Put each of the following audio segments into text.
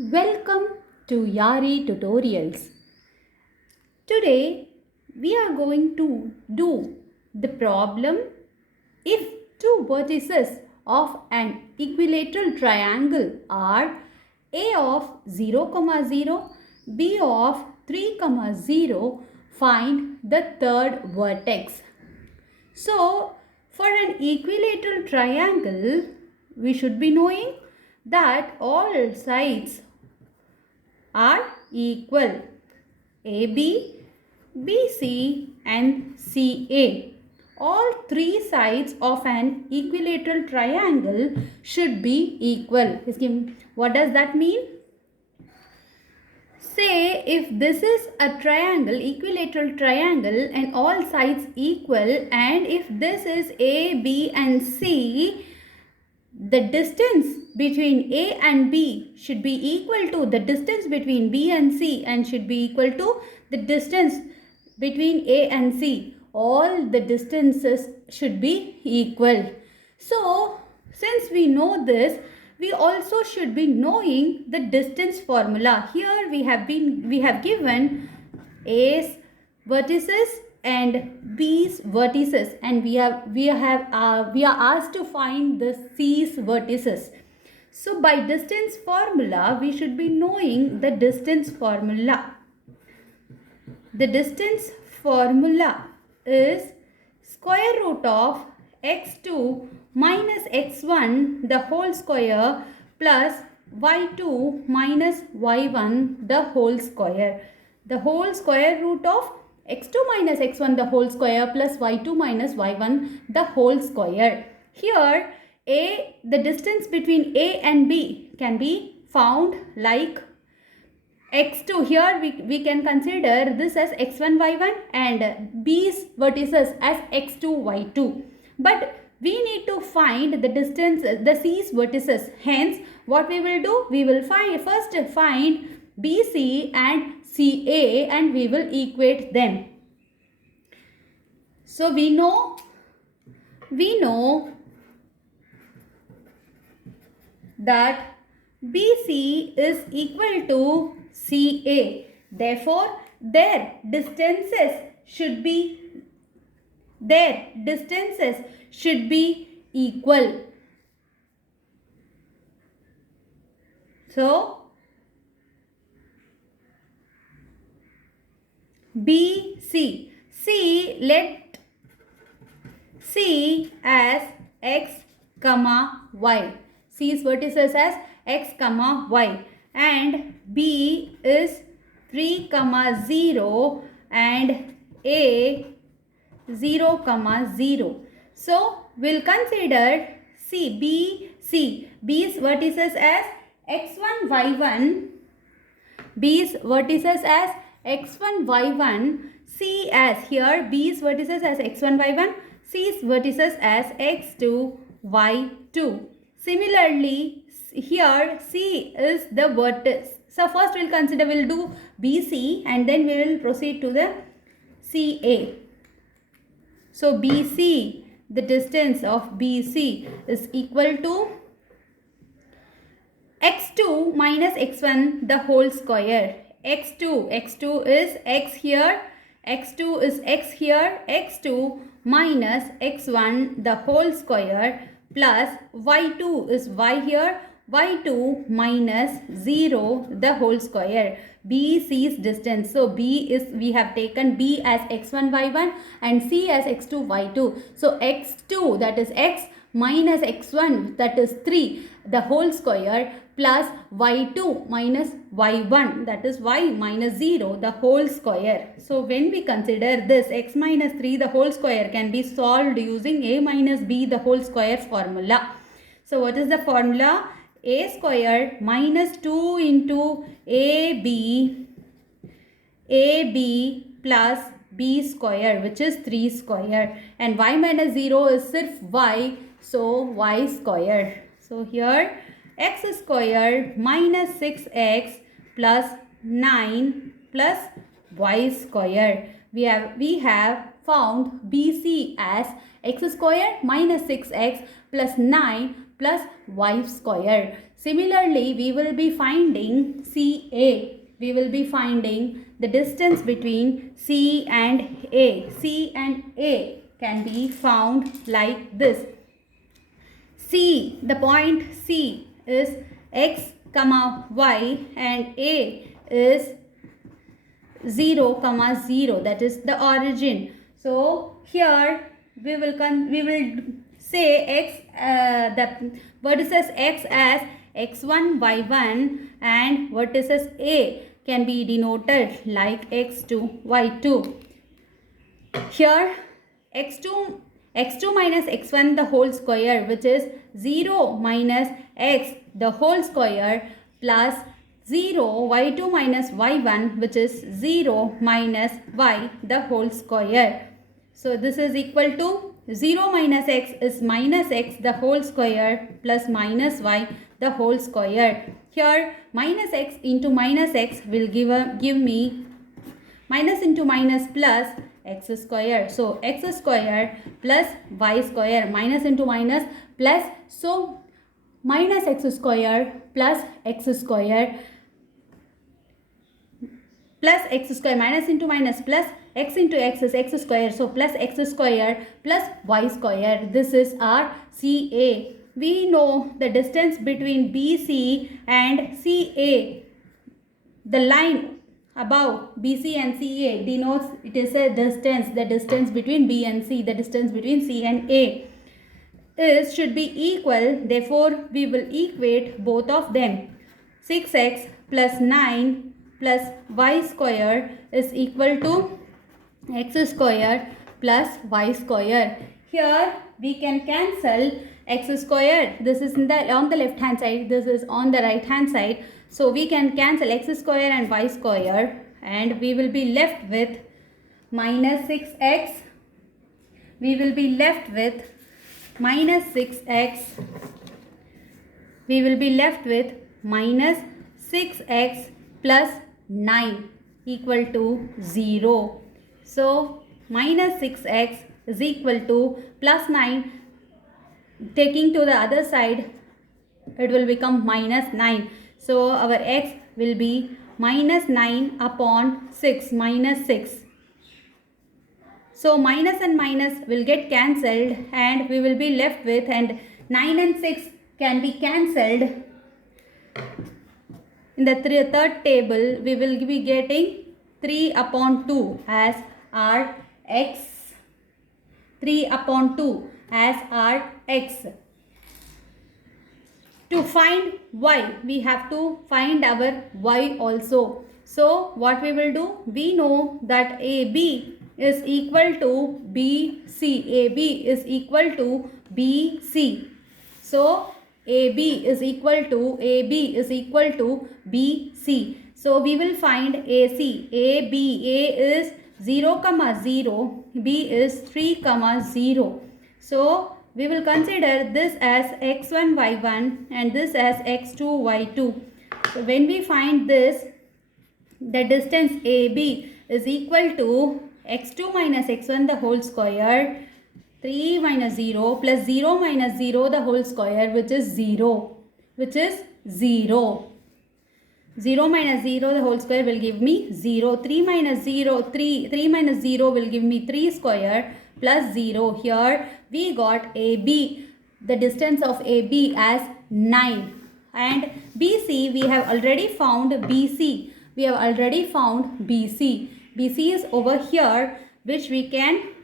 Welcome to Yari Tutorials. Today we are going to do the problem if two vertices of an equilateral triangle are A of 0, 0, B of 3, 0, find the third vertex. So, for an equilateral triangle, we should be knowing that all sides are equal. AB, BC and CA. All three sides of an equilateral triangle should be equal. What does that mean? Say if this is a triangle, equilateral triangle and all sides equal, and if this is A, B and C, the distance between A and B should be equal to the distance between B and C and should be equal to the distance between A and C. All the distances should be equal. So, since we know this, we also should be knowing the distance formula. Here we have given A's vertices and B's vertices, and we are asked to find the C's vertices. So by distance formula, we should be knowing the distance formula. The distance formula is square root of x2 minus x1 the whole square plus y2 minus y1 the whole square. The whole square root of x2 minus x1 the whole square plus y2 minus y1 the whole square. Here the distance between A and B can be found like x2. Here we can consider this as x1 y1 and B's vertices as x2 y2. But we need to find the distance, the C's vertices. Hence, what we will do? We will first find BC and CA and we will equate them. So we know that BC is equal to CA. Therefore, their distances should be equal. So, BC. Let C as x, y. C's vertices as x, y. And B is 3, 0 and A 0, 0. So, we'll consider B's vertices as x1, y1. B's vertices as x1, y1. C as here B's vertices as x1, y1. C's vertices as x2, y2. Similarly, here C is the vertex. So first we'll do BC and then we will proceed to the CA. So BC, the distance of BC is equal to x2 minus x1 the whole square. x2 is x here, x2 is x here, x2 minus x1 the whole square plus y2 is y here, y2 minus 0 the whole square. BC's distance. So we have taken B as x1, y1 and C as x2, y2. So x2, that is x, minus x1, that is 3 the whole square plus y2 minus y1, that is y minus 0 the whole square. So when we consider this, x minus 3 the whole square can be solved using a minus b the whole square formula. So what is the formula? A squared minus 2 into AB plus B square, which is 3 square, and y minus 0 is sirf y, so y square. So here x squared minus 6x plus 9 plus y square. We have found BC as x squared minus 6x plus 9 plus y square. Similarly, we will be finding CA. We will be finding the distance between C and A. C and A can be found like this. C, the point C is x comma y and A is 0 comma 0, that is the origin. So here we will say x the vertices x as x1 y1 and vertices A can be denoted like x2 y2. Here x2 minus x1 the whole square, which is 0 minus x the whole square, plus 0 y2 minus y1, which is 0 minus y the whole square. So this is equal to 0 minus x is minus x the whole square plus minus y the whole square. Here minus x into minus x will give me minus into minus plus x square. So x square plus y square, minus into minus plus, so minus x square plus x square plus x square, minus into minus plus x into x is x square, so plus x square plus y square. This is our CA. We know the distance between BC and CA. The line above BC and CA denotes it is a distance, the distance between B and C, the distance between C and A should be equal. Therefore, we will equate both of them. 6x plus 9 plus y square is equal to x square plus y square. Here we can cancel x square. This is on the left hand side, this is on the right hand side. So we can cancel x square and y square and we will be left with minus 6x. We will be left with minus 6x. We will be left with minus 6x plus 9 equal to 0. So minus 6x is equal to plus 9. Taking to the other side, it will become minus 9. So our x will be minus 9 upon 6, minus 6. So minus and minus will get cancelled and we will be left with, and 9 and 6 can be cancelled. In the third table, we will be getting 3 upon 2 as our x. 3 upon 2 as our x. To find y, we have to find our y also. So what we will do? We know that AB is equal to BC. AB is equal to BC. So AB is equal to BC. So we will find AC. A is 0, 0. B is 3, 0. So we will consider this as x1, y1 and this as x2, y2. So when we find this, the distance AB is equal to x2 minus x1 the whole square, 3 minus 0 plus 0 minus 0 the whole square, which is 0. 0 minus 0 the whole square will give me 0. 3 minus 0 will give me 3 square plus 0. Here we got AB, the distance of AB as 9, and BC we have already found BC. BC is over here, which we can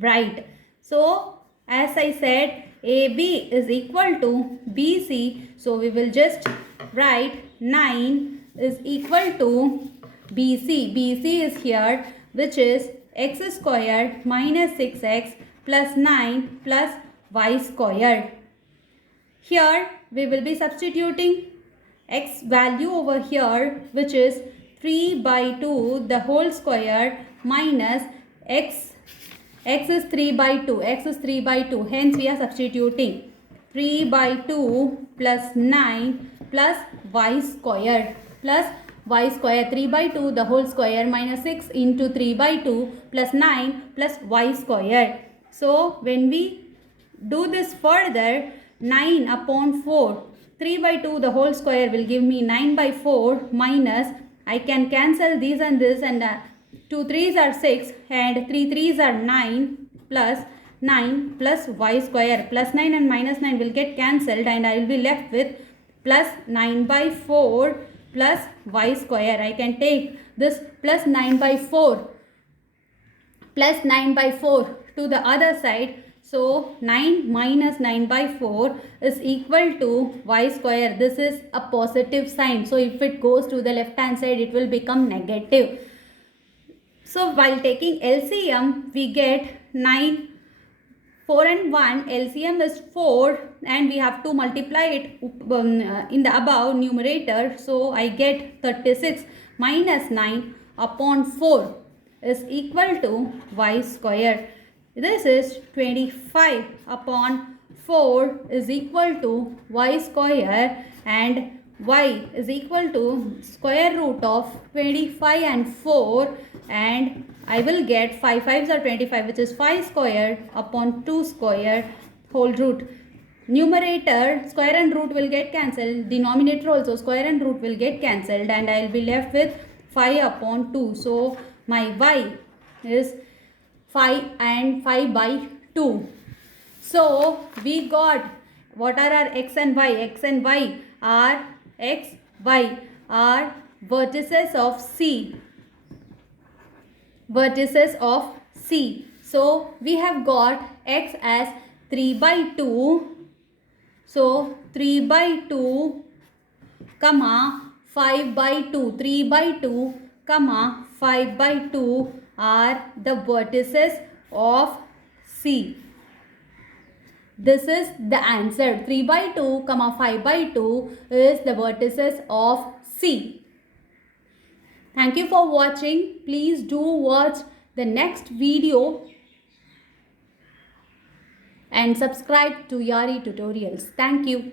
write. So as I said, AB is equal to BC. So we will just write 9 is equal to BC. BC is here, which is x squared minus 6x plus 9 plus y squared. Here we will be substituting x value over here, which is 3 by 2 the whole square minus x. X is 3 by 2. Hence we are substituting 3 by 2 plus 9 plus y squared. 3 by 2 the whole square minus 6 into 3 by 2 plus 9 plus y squared. So when we do this further, 9 upon 4, 3 by 2 the whole square will give me 9 by 4 minus, I can cancel these and this, and 2 3s are 6 and 3 3s are 9 plus 9 plus y square. Plus 9 and minus 9 will get cancelled and I will be left with plus 9 by 4 plus y square. I can take this plus 9 by 4 plus 9 by 4 to the other side. So 9 minus 9 by 4 is equal to y square. This is a positive sign. So if it goes to the left hand side, it will become negative. So while taking LCM, we get 9, 4 and 1, LCM is 4 and we have to multiply it in the above numerator. So I get 36 minus 9 upon 4 is equal to y square. This is 25 upon 4 is equal to y square, and y is equal to square root of 25 and 4, and I will get 5 5s are 25, which is 5 square upon 2 square whole root. Numerator square and root will get cancelled. Denominator also square and root will get cancelled, and I will be left with 5 upon 2. So my y is 5 and 5 by 2. So we got, what are our x and y? X and y are vertices of C. Vertices of C. So we have got x as 3 by 2. So 3 by 2 comma 5 by 2. 3 by 2 comma 5 by 2 are the vertices of C. This is the answer. 3 by 2 comma 5 by 2 is the vertices of C. Thank you for watching. Please do watch the next video and subscribe to Yari Tutorials. Thank you.